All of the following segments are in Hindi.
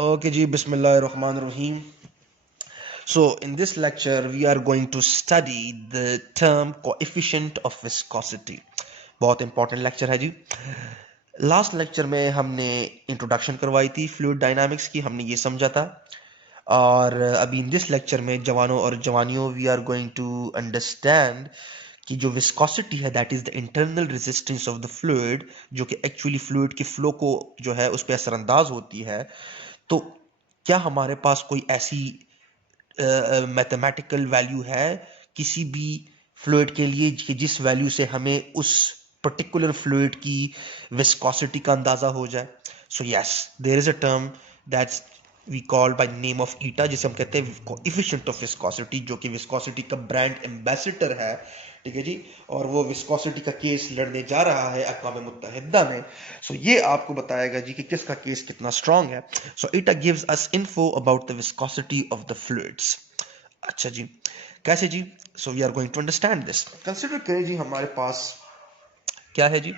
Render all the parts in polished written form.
Okay ji, Bismillahirrahmanirrahim. So in this lecture we are going to study the term coefficient of viscosity. बहुत important lecture है जी. लास्ट लेक्चर में हमने इंट्रोडक्शन करवाई थी फ्लूइड डायनामिक्स की, हमने ये समझा था. और अभी इन दिस लेक्चर में जवानों और जवानियों we are going to understand कि जो विस्कोसिटी है that is the internal resistance of the fluid, जो कि एक्चुअली फ्लूइड के फ्लो को जो है उस पर असरअंदाज होती है. तो क्या हमारे पास कोई ऐसी मैथमेटिकल वैल्यू है किसी भी फ्लूइड के लिए कि जिस वैल्यू से हमें उस पर्टिकुलर फ्लूइड की विस्कोसिटी का अंदाजा हो जाए? So yes, there is a term that's we call by name of eta, जिसे हम कहते हैं कोएफिशिएंट ऑफ विस्कोसिटी, जो कि विस्कोसिटी का ब्रांड एम्बेसडर है. ठीक है जी. और वो विस्कोसिटी का केस लड़ने जा रहा है अक़वाम मुत्तहिदा में. सो ये आपको बताएगा जी कि किसका केस कितना स्ट्रांग है. So it gives us info about the viscosity of the fluids. अच्छा जी, कैसे जी? So we are going to understand this. Consider करें जी हमारे पास क्या है जी.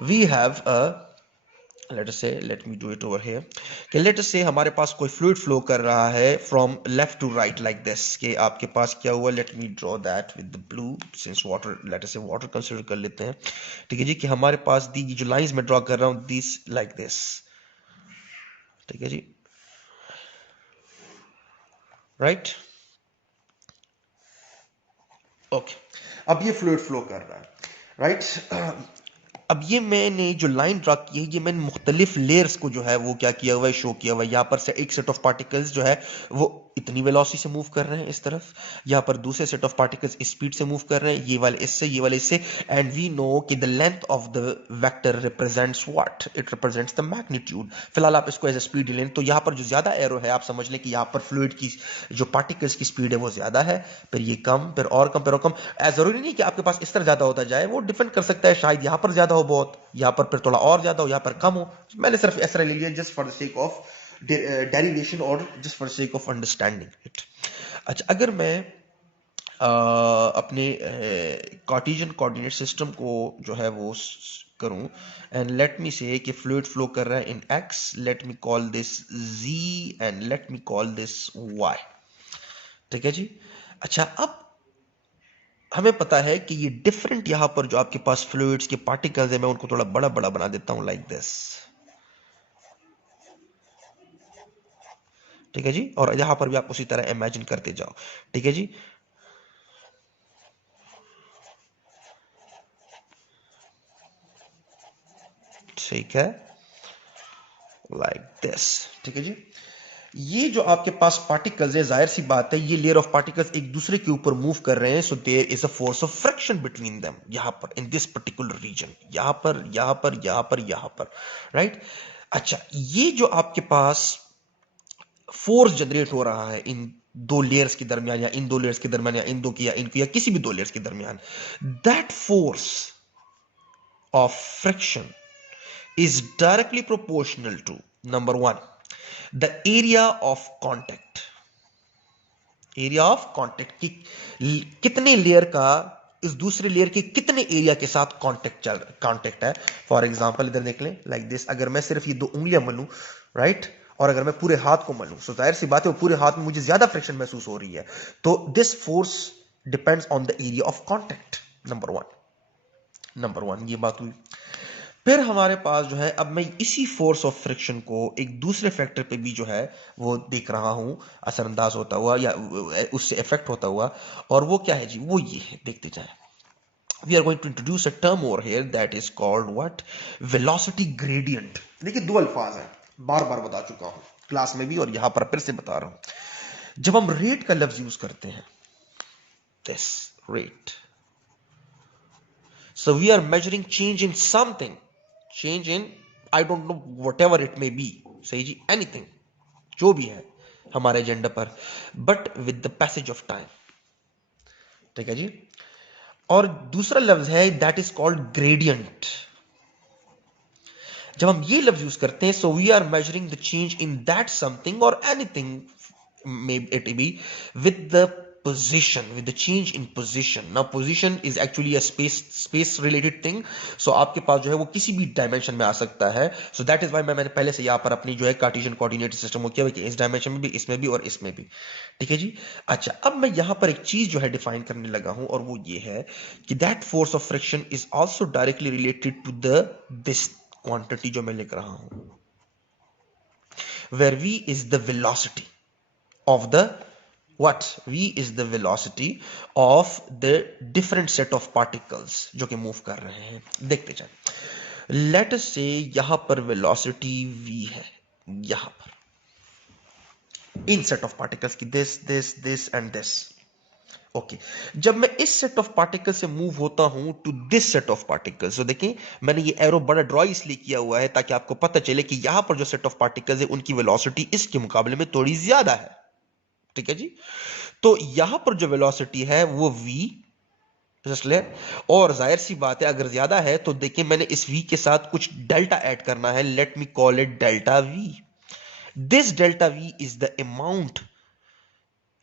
We have a, let us say, let me do it over here, कि लेट अस से हमारे पास कोई फ्लूइड फ्लो कर रहा है from left to right like this. कि आपके पास क्या हुआ, late me draw that with the blue since water, late us से वाटर कंसीडर कर लेते हैं. ठीक है जी, कि हमारे पास दी जो लाइंस में ड्रॉ कर रहा हूं दिस लाइक दिस. ठीक है जी, राइट. ओके, अब ये फ्लूइड फ्लो कर रहा है, राइट. अब ये मैंने जो लाइन ड्रा की है, ये मैंने मुख्तलिफ लेयर्स को जो है वो क्या किया हुआ है, शो किया हुआ है. यहाँ पर से एक सेट ऑफ पार्टिकल्स जो है वो इतनी वेलोसिटी से मूव कर रहे हैं इस तरफ, यहाँ पर दूसरे सेट ऑफ पार्टिकल्स स्पीड से मूव कर रहे हैं, ये वाले इससे, ये वाले इससे. एंड वी नो कि the length of the vector represents what, it represents the magnitude. फिलहाल आप इसको एज ए स्पीड लें, तो यहाँ पर जो ज्यादा एरो है आप समझ लें कि यहाँ पर फ्लूइड की जो पार्टिकल्स की स्पीड है वो ज्यादा है, फिर ये कम, फिर और कम, फिर और कम. जरूरी नहीं कि आपके पास इस तरह ज्यादा होता जाए, वो डिपेंड कर सकता है, शायद यहाँ पर ज्यादा हो बहुत, यहाँ पर फिर थोड़ा और ज्यादा हो, यहाँ पर कम हो. मैंने सिर्फ ऐसा ले लिया just for the sake of derivation और just for the sake of understanding it. अच्छा, अगर मैं अपने कार्टेशियन कोऑर्डिनेट सिस्टम को जो है वो करूं, एंड लेट मी से कि फ्लूइड फ्लो कर रहा है in X, let me call this G and let me call this Y. ठीक है जी. अच्छा, अब हमें पता है कि ये डिफरेंट यहां पर जो आपके पास फ्लूइड्स के पार्टिकल्स है, मैं उनको थोड़ा बड़ा बड़ा बना देता हूं लाइक दिस. ठीक है जी, और यहां पर भी आप उसी तरह इमेजिन करते जाओ. ठीक है जी. ठीक है, लाइक दिस. ठीक है जी. ये जो आपके पास पार्टिकल्स है, जाहिर सी बात है ये लेयर ऑफ पार्टिकल्स एक दूसरे के ऊपर मूव कर रहे हैं, so there is a force of friction between them. यहां पर इन दिस पर्टिकुलर रीजन, यहां पर, यहां पर, यहां पर, यहां पर, राइट. अच्छा, ये जो आपके पास फोर्स जनरेट हो रहा है इन दो लेयर्स के दरमियान, या इन दो लेयर्स के दरमियान, या इन दो की, या इनकी, या किसी भी दो लेयर्स के दरमियान, that force of friction is directly proportional to, number one, the area of contact. Area of contact की कितने लेयर का इस दूसरे लेयर के कितने एरिया के साथ कांटेक्ट है. फॉर एग्जांपल इधर देख लें लाइक दिस, अगर मैं सिर्फ ये दो उंगलियां मलूं, राइट, और अगर मैं पूरे हाथ को मलूं, सो जाहिर सी बात है वो पूरे हाथ में मुझे ज्यादा फ्रिक्शन महसूस हो रही है. तो this force depends on the area of contact. Number one ये बात हुई. फिर हमारे पास जो है, अब मैं इसी फोर्स ऑफ फ्रिक्शन को एक दूसरे फैक्टर पे भी जो है वो देख रहा हूं असरअंदाज होता हुआ, या उससे इफेक्ट होता हुआ. और वो क्या है जी, वो ये है, देखते जाएं. We are going to introduce a term over here that is called what, velocity gradient. देखिए, दो अल्फाज हैं, बार बार बता चुका हूं क्लास में भी और यहां पर फिर से बता रहा हूं. जब हम रेट का लफ्ज यूज करते हैं, this rate, so we are measuring change in something, change in, I don't know, whatever it may be, सही जी, anything, जो भी है हमारे एजेंडा पर, but with the passage of time. ठीक है जी. और दूसरा लफ्ज है दैट इज कॉल्ड ग्रेडियंट. जब हम ये लफ्ज यूज करते हैं, so we are measuring the change in that something और anything may it be with the position, with the change in position. Now position is actually a space related thing. So आपके पास जो है वो किसी भी डायमेंशन में आ सकता है. So that is why मैंने पहले से यहाँ पर अपनी जो है कार्टेशियन कोऑर्डिनेट सिस्टम को किया हुआ कि इस डायमेंशन में भी, इसमें भी और इसमें भी. ठीक है जी. अच्छा, अब मैं यहाँ पर एक चीज जो है डिफाइन करने लगा हूं और वो ये है कि that force of friction is also directly related to the this quantity जो मैं लिख रहा हूं, where v is the velocity of the what? v is the velocity of the different set of particles जो कि मूव कर रहे हैं. देखते जाए. लेट अस से यहां पर वेलोसिटी v है, यहां पर इन सेट ऑफ पार्टिकल्स की दिस एंड दिस. ओके, जब मैं इस सेट ऑफ पार्टिकल से मूव होता हूं to this set of particles, तो देखें मैंने ये एरो बड़ा ड्रॉ इसलिए किया हुआ है ताकि आपको पता चले कि यहां पर जो सेट ऑफ पार्टिकल्स है उनकी वेलोसिटी इसके मुकाबले में थोड़ी ज्यादा है. ठीक है जी. तो यहां पर जो वेलोसिटी है वो v जस्ट ले, और जाहिर सी बात है अगर ज्यादा है तो देखिए मैंने इस v के साथ कुछ डेल्टा ऐड करना है. Late me call it delta v. This delta v is the amount,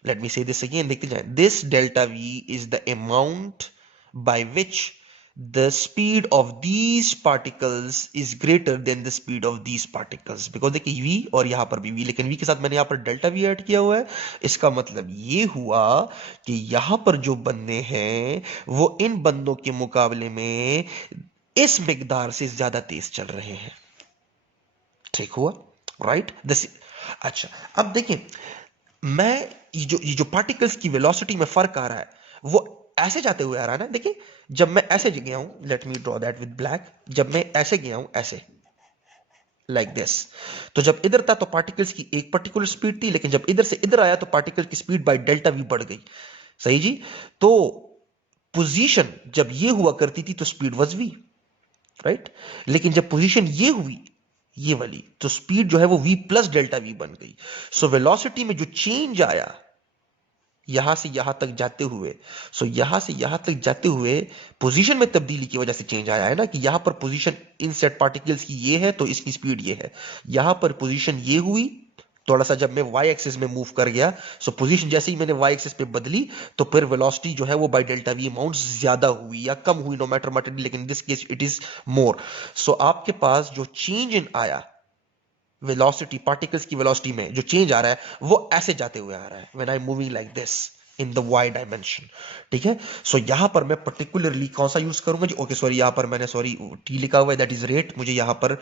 let me say this again, देखते जाएं. This delta v is the amount by which the speed of these particles is greater than the speed of these particles. Because देखिए v और यहां पर भी v, लेकिन v के साथ मैंने यहां पर डेल्टा v ऐड किया हुआ है. इसका मतलब ये हुआ कि यहां पर जो बंदे हैं वो इन बंदों के मुकाबले में इस मिकदार से ज्यादा तेज चल रहे हैं. ठीक हुआ, राइट? अच्छा, अब देखिए मैं ये जो पार्टिकल्स की वेलोसिटी में फर्क आ रहा है वो ऐसे जाते हुए आ रहा है ना. देखिए जब मैं ऐसे गया हूं, late me draw that with black, जब मैं ऐसे गया हूं ऐसे लाइक दिस, तो जब इधर था तो पार्टिकल्स की एक पर्टिकुलर स्पीड थी, लेकिन जब इधर से इधर आया तो पार्टिकल की स्पीड बाय डेल्टा वी बढ़ गई. सही जी. तो पोजीशन जब ये हुआ करती थी तो स्पीड वाज v, राइट. लेकिन जब पोजीशन ये हुई ये वाली तो स्पीड जो है वो v प्लस डेल्टा v बन गई. सो वेलोसिटी में जो चेंज आया यहां से यहां तक जाते हुए, सो यहां से यहां तक जाते हुए पोजीशन में तब्दीली की वजह से चेंज आया है ना, कि यहां पर पोजीशन इन सेट पार्टिकल्स की ये है तो इसकी स्पीड ये है. यहां पर पोजीशन ये हुई, थोड़ा सा जब मैं y एक्सिस में मूव कर गया, सो पोजीशन जैसे ही मैंने y एक्सिस पे बदली तो फिर वेलोसिटी जो है वो बाय डेल्टा v अमाउंट ज्यादा हुई या कम हुई, नो मैटर व्हाट, लेकिन in this case it is more. So आपके पास जो चेंज इन आया वेलोसिटी, पार्टिकल्स की वेलोसिटी में जो चेंज आ रहा है वो ऐसे जाते हुए आ रहा है when I am moving like this in the y dimension. ठीक है. सो यहां पर मैं पर्टिकुलरली कौन सा यूज करूंगा जी? ओके सॉरी, यहां पर मैंने सॉरी t लिखा हुआ है, दैट इज रेट. मुझे यहां पर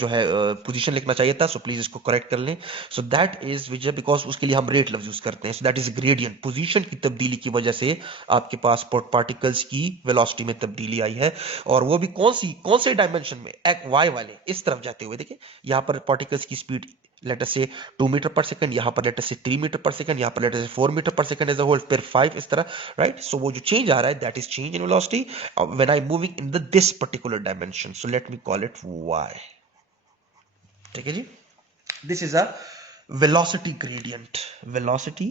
जो है पोजीशन लिखना चाहिए था, सो प्लीज इसको करेक्ट कर लें. सो दैट इज विच, बिकॉज उसके लिए हम रेट लफ्ज यूज करते हैं. सो दैट इज ग्रेडियंट. पोजीशन की तब्दीली की वजह से आपके पास पार्टिकल्स की वेलोसिटी में तब्दीली आई है, और वो भी कौन से डायमेंशन में? y वाले इस तरफ जाते हुए. देखिए यहां पर पार्टिकल्स की स्पीड लेट अस से 2 मीटर पर सेकंड, यहां पर लेट अस से 3 मीटर पर सेकंड, यहां पर लेट अस से 4 मीटर पर सेकंड एज अ होल, फिर 5 इस तरह, राइट. सो वो जो चेंज आ रहा है that is change in velocity when I moving in the this particular dimension. So let me call it y. ठीक है जी. This is a velocity gradient. Velocity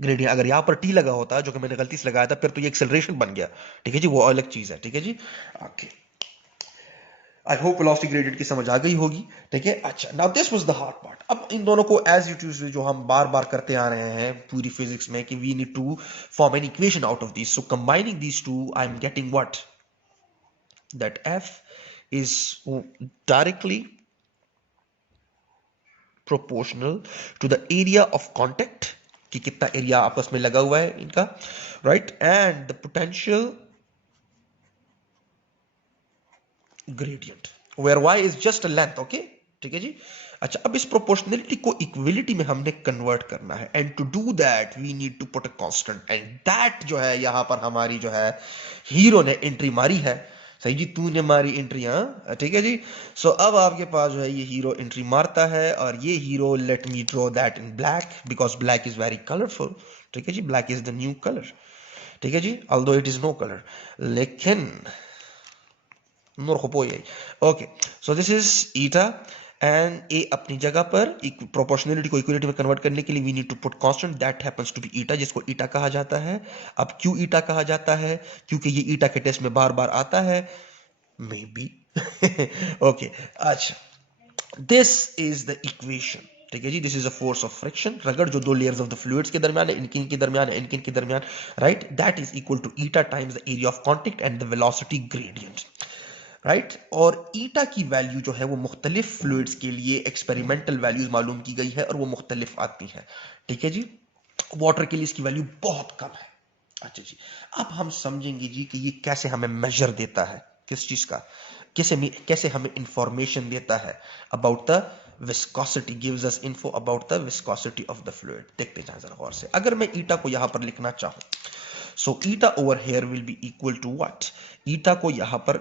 gradient. अगर यहां पर t लगा होता जो कि मैंने गलती से लगाया था फिर तो ये एक्सेलरेशन बन गया. ठीक है जी, वो अलग चीज है. ठीक है जी. Okay, I hope velocity gradient की समझ आ गई होगी. ठीक है. अच्छा, now this was the hard part. अब इन दोनों को एज इट इज जो हम बार बार करते आ रहे हैं पूरी फिजिक्स में कि we need to form an equation out of this. So combining these two I am getting what, that f is directly proportional to the area of contact, कि कितना एरिया आपस में लगा हुआ है इनका, right, and the potential gradient where y is just a length. Okay, ठीक है जी. अच्छा, अब इस प्रोपोर्शनलिटी को इक्विलिटी में हमने कन्वर्ट करना है, and to do that we need to put a constant, and that जो है यहां पर हमारी जो है हीरो ने एंट्री मारी है. सही जी, तूने मारी एंट्री. हाँ, ठीक है जी. सो अब आपके पास जो है ये हीरो एंट्री मारता है, और ये hero, let me draw that in black because black is very colourful. ठीक है जी, black is the new colour. ठीक है जी, although it is no colour, लेकिन okay. So this is eta, and A अपनी जगह पर प्रोपोर्शनलिटी को इक्विलिटी में कन्वर्ट करने के लिए we need to put constant, that happens to be eta, जिसको ईटा कहा जाता है. अब क्यों ईटा कहा जाता है? क्योंकि ये ईटा के टेस्ट में बार बार आता है, मे बी. ओके, अच्छा. दिस इज द इक्वेशन, ठीक है जी। This is a force of friction, रगड़ जो दो लेयर्स ऑफ द फ्लूइड्स के दरमियान है, इनकिन के दरमियान है, इनकिन के दरमियान, right, that is equal to eta times the area of contact and the velocity gradient, right. और ईटा की वैल्यू जो है वो मुख्तलिफ फ्लूइड्स के लिए एक्सपेरिमेंटल वैल्यूज मालूम की गई है और वो मुख्तलिफ आती हैं, ठीक है जी। वाटर के लिए इसकी वैल्यू बहुत कम है। अच्छा जी, अब हम समझेंगे जी कि ये कैसे हमें मेजर देता है, किस चीज का, कैसे हमें इंफॉर्मेशन देता है about the viscosity, gives us info about the viscosity of the fluid. देखते जाएं जरा गौर से। अगर मैं ईटा को यहां पर लिखना चाहूं, so eta over here will be equal to what, eta को यहां पर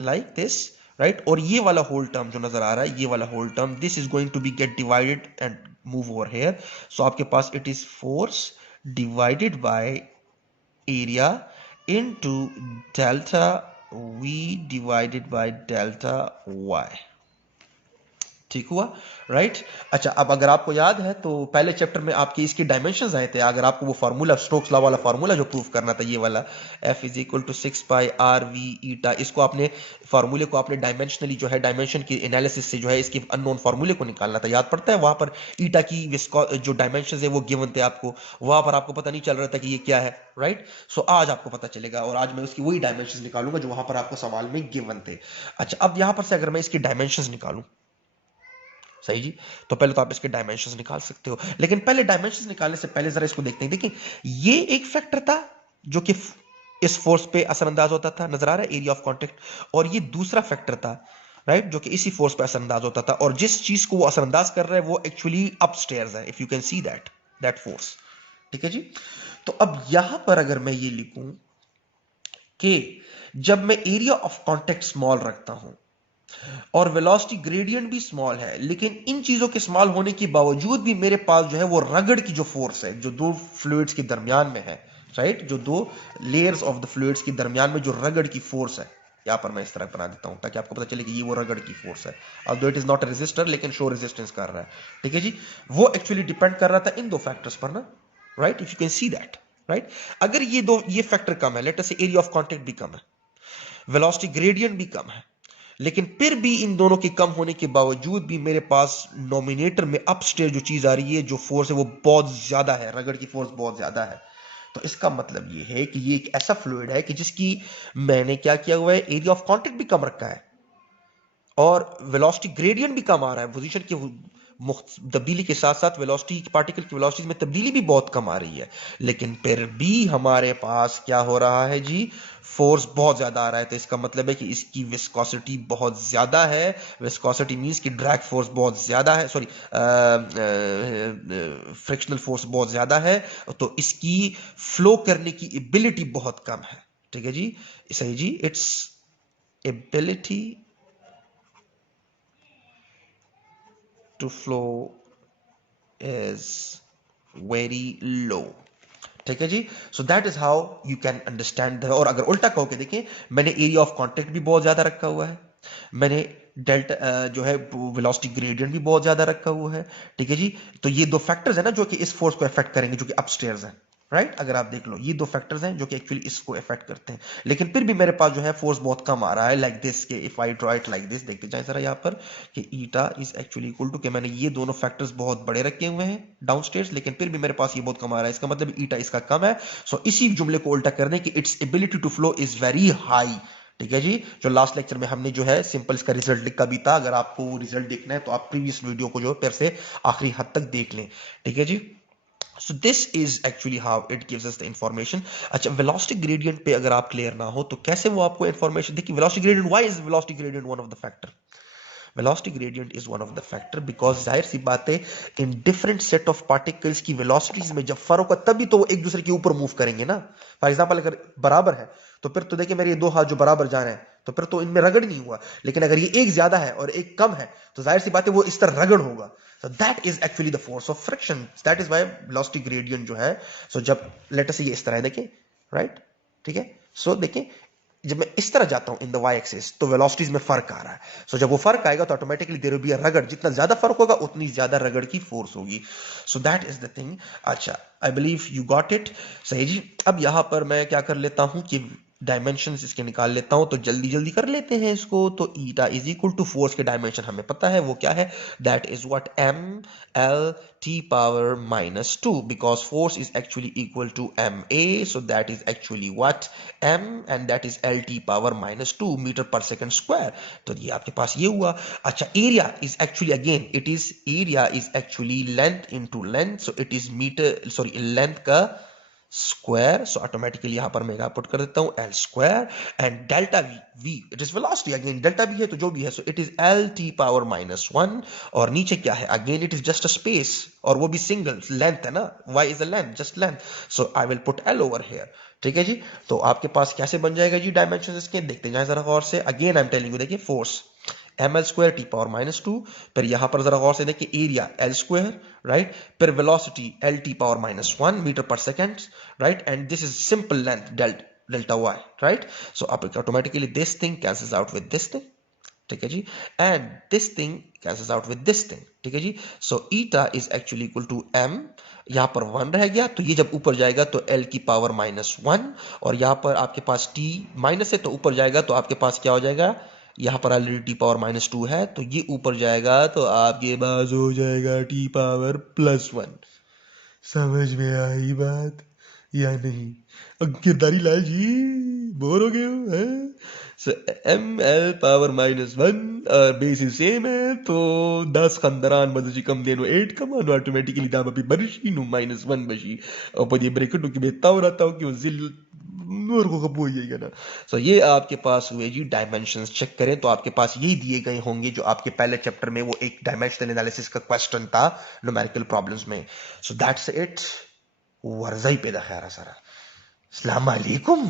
लाइक दिस, राइट, और ये वाला होल टर्म जो नजर आ रहा है, ये वाला whole term, this is going to be get divided and move over here. So आपके पास it is force divided by area into delta V divided by delta Y, ठीक हुआ, राइट। अच्छा, अब अगर आपको याद है तो पहले चैप्टर में आपके इसके डायमेंशंस आए थे। अगर आपको वो फार्मूला, स्टोक्स लॉ वाला फार्मूला जो प्रूव करना था, ये वाला F is equal to 6 pi R V eta, इसको आपने फार्मूले को आपने डायमेंशनली जो है डायमेंशन की एनालिसिस से जो है इसके अननोन फार्मूले को निकालना था, याद पड़ता है। वहां पर ईटा की जो डायमेंशन है वो गिवन थे आपको, वहां पर आपको पता नहीं चल रहा था कि ये क्या है, राइट। सो आज आपको पता चलेगा और आज मैं उसकी वही डायमेंशन निकालूंगा जो वहां पर आपको सवाल में गिवन थे। अच्छा, अब यहां पर से अगर मैं इसकी डायमेंशन निकालूं, सही जी, तो पहले तो आप इसके डायमेंशंस निकाल सकते हो, लेकिन पहले डायमेंशंस निकालने से पहले जरा इसको देखते हैं। देखिए, ये एक फैक्टर था जो कि इस फोर्स पे असरअंदाज होता था, नजर आ रहा है, एरिया ऑफ कांटेक्ट, और ये दूसरा फैक्टर था, राइट, जो कि इसी फोर्स पे असरअंदाज होता था, और जिस चीज को वो असरअंदाज कर रहा है वो एक्चुअली अपस्टेयर्स है, if you can see that force, ठीक है जी। तो अब यहां पर अगर मैं ये लिखूं कि जब मैं एरिया ऑफ कांटेक्ट स्मॉल रखता हूं और वेलोसिटी ग्रेडियंट भी स्मॉल है, लेकिन इन चीजों के स्मॉल होने के बावजूद भी मेरे पास जो है वो रगड़ की जो फोर्स है, जो दो फ्लूइड्स के दरमियान में है, राइट, जो दो लेयर्स ऑफ द फ्लूइड्स के दरमियान में जो रगड़ की फोर्स है, यहां पर मैं इस तरह बना देता हूं ताकि आपको पता चले कि ये वो रगड़ की फोर्स है। अब it is not a resistor, लेकिन शो रेजिस्टेंस कर रहा है, ठीक है जी। वो एक्चुअली डिपेंड कर रहा था इन दो फैक्टर्स पर ना, right, if you can see that, right. अगर ये फैक्टर कम है, लेट अस से एरिया ऑफ कांटेक्ट भी कम है, वेलोसिटी ग्रेडियंट भी कम है, लेकिन फिर भी इन दोनों के कम होने के बावजूद भी मेरे पास नोमिनेटर में अपस्टेयर जो चीज आ रही है, जो फोर्स है वो बहुत ज्यादा है, रगड़ की फोर्स बहुत ज्यादा है। तो इसका मतलब ये है कि ये एक ऐसा फ्लूइड है कि जिसकी मैंने क्या किया हुआ है, एरिया ऑफ कांटेक्ट भी कम रखा है और वेलोसिटी ग्रेडियंट भी कम आ रहा है, पोजीशन की तब्दीली के साथ साथ वेलोसिटी, पार्टिकल की वेलोसिटी में तब्दीली भी बहुत कम आ रही है, लेकिन फिर भी हमारे पास क्या हो रहा है जी, फोर्स बहुत ज्यादा आ रहा है। तो इसका मतलब है कि इसकी विस्कोसिटी बहुत ज्यादा है। विस्कोसिटी मींस कि ड्रैग फोर्स बहुत ज्यादा है, सॉरी, फ्रिक्शनल फोर्स बहुत ज्यादा है, तो इसकी फ्लो करने की एबिलिटी बहुत कम है, ठीक है जी, सही जी। Its ability to flow is very low, ठीक है जी। So that is how you can understand. और अगर उल्टा कहो कि देखें, मैंने एरिया ऑफ कांटेक्ट भी बहुत ज्यादा रखा हुआ है, मैंने डेल्टा जो है वेलोसिटी ग्रेडियंट भी बहुत ज्यादा रखा हुआ है, ठीक है जी। तो ये दो फैक्टर्स है ना जो कि इस फोर्स को अफेक्ट करेंगे, जो कि अपस्टेयर्स है, राइट। अगर आप देख लो, ये दो फैक्टर्स हैं जो कि एक्चुअली इसको अफेक्ट करते हैं, लेकिन फिर भी मेरे पास जो है फोर्स बहुत कम आ रहा है, लाइक दिस के, if I draw it like this, देखते जाए जरा यहाँ पर कि eta is actually equal to, कि मैंने ये दोनों फैक्टर्स बहुत बड़े रखे हुए हैं डाउनस्टेयर्स, लेकिन फिर भी मेरे पास ये बहुत कम आ रहा है, इसका मतलब ईटा इसका कम है। सो इसी जुमले को उल्टा करने की, its ability to flow is very high, ठीक है जी। जो लास्ट लेक्चर में हमने जो है सिंपल इसका रिजल्ट लिखा भी था, अगर आपको वो रिजल्ट देखना है तो आप प्रीवियस वीडियो को जो फिर से आखिरी हद तक देख लें, ठीक है जी। So this is actually how it gives us the information. अच्छा, velocity gradient पे अगर आप क्लियर ना हो तो कैसे वो आपको information, देखिए velocity gradient, why is velocity gradient one of the factor? Velocity gradient is one of the factor because जाहिर सी बात है, in different set of particles की velocities में जब फर्क होगा तभी तो वो एक दूसरे के ऊपर मूव करेंगे ना। फॉर एग्जाम्पल अगर बराबर है तो फिर तो देखिए मेरे ये दो हाथ जो बराबर जा रहे हैं तो फिर तो इनमें रगड़ नहीं हुआ, लेकिन अगर ये एक ज्यादा है और एक कम है तो जाहिर सी बात है वो इस तरह रगड़ होगा। So that is actually the force of friction. That is why velocity gradient जो है, so जब लेट अस ये इस तरह है, देखें, राइट, ठीक है। सो देखें, जब मैं इस तरह जाता हूं इन द वाई एक्सिस तो वेलोसिटीज में फर्क आ रहा है। सो जब वो फर्क आएगा तो automatically there will be a रगड़, जितना ज्यादा फर्क होगा उतनी ज्यादा रगड़ की फोर्स होगी। So that is the thing. अच्छा, I believe you got it, सही जी। अब यहां पर मैं क्या कर लेता हूं कि डायमेंशंस इसके निकाल लेता हूं, तो जल्दी जल्दी कर लेते हैं इसको। तो eta is equal to force के डायमेंशन हमें पता है वो क्या है, that is what M L T power minus two, because force is actually equal to M A, so that is actually what M and that is L T power minus two metre per second square. तो ये आपके पास ये हुआ। अच्छा, area is actually again it is area is actually length into length, so it is metre sorry length का स्क्वायर, सो ऑटोमेटिकली यहां पर मैं पुट कर देता हूं L square, and delta V, V it is velocity, again delta V है तो जो भी है, so it is L T power minus one. और नीचे क्या है, again it is just a space, और वो भी सिंगल लेंथ है ना, Y is a length, just length, so I will put L over here. ठीक है जी, तो आपके पास कैसे बन जाएगा जी डायमेंशन इसके, देखते जाए जरा गौर से। Again I am telling you, देखिए force M L square T power minus two, फिर यहां पर जरा गौर से देखिए एरिया एल स्क्वायर, राइट, फिर velocity L T power minus one metre per second, right, and this is simple length delta Y, right. So आप automatically this thing cancels out with this thing, ठीक है जी, and this thing cancels out with this thing, ठीक है जी। So eta is actually equal to M, यहां पर वन रह गया तो ये जब ऊपर जाएगा तो एल की पावर माइनस वन, और यहां पर आपके पास टी माइनस है तो ऊपर जाएगा तो आपके पास क्या हो जाएगा, यहां पर already T power minus to है तो ये ऊपर जाएगा तो आपके पास हो जाएगा टी पावर प्लस वन। समझ में आई बात या नहीं? किरदारी लाल जी, बोर हो गए हो हैं? So M L power minus one basis same है तो 10 खंदरान बदची कम देनो 8 कमानो ऑटोमेटिकली दाम अभी बरशी नु माइनस वन बशी और पर ये ब्रेकेट की बेता हो रहा था कि वो जिल नूर को कबू है ना। सो ये आपके पास हुए जी डायमेंशंस। चेक करें तो आपके पास यही दिए गए होंगे जो आपके पहले चैप्टर में वो एक डायमेंशनल एनालिसिस का क्वेश्चन था न्यूमेरिकल प्रॉब्लम्स में। सो दैट्स इट, वर्ज़ा ही पैदा खैर सारा। अस्सलाम वालेकुम।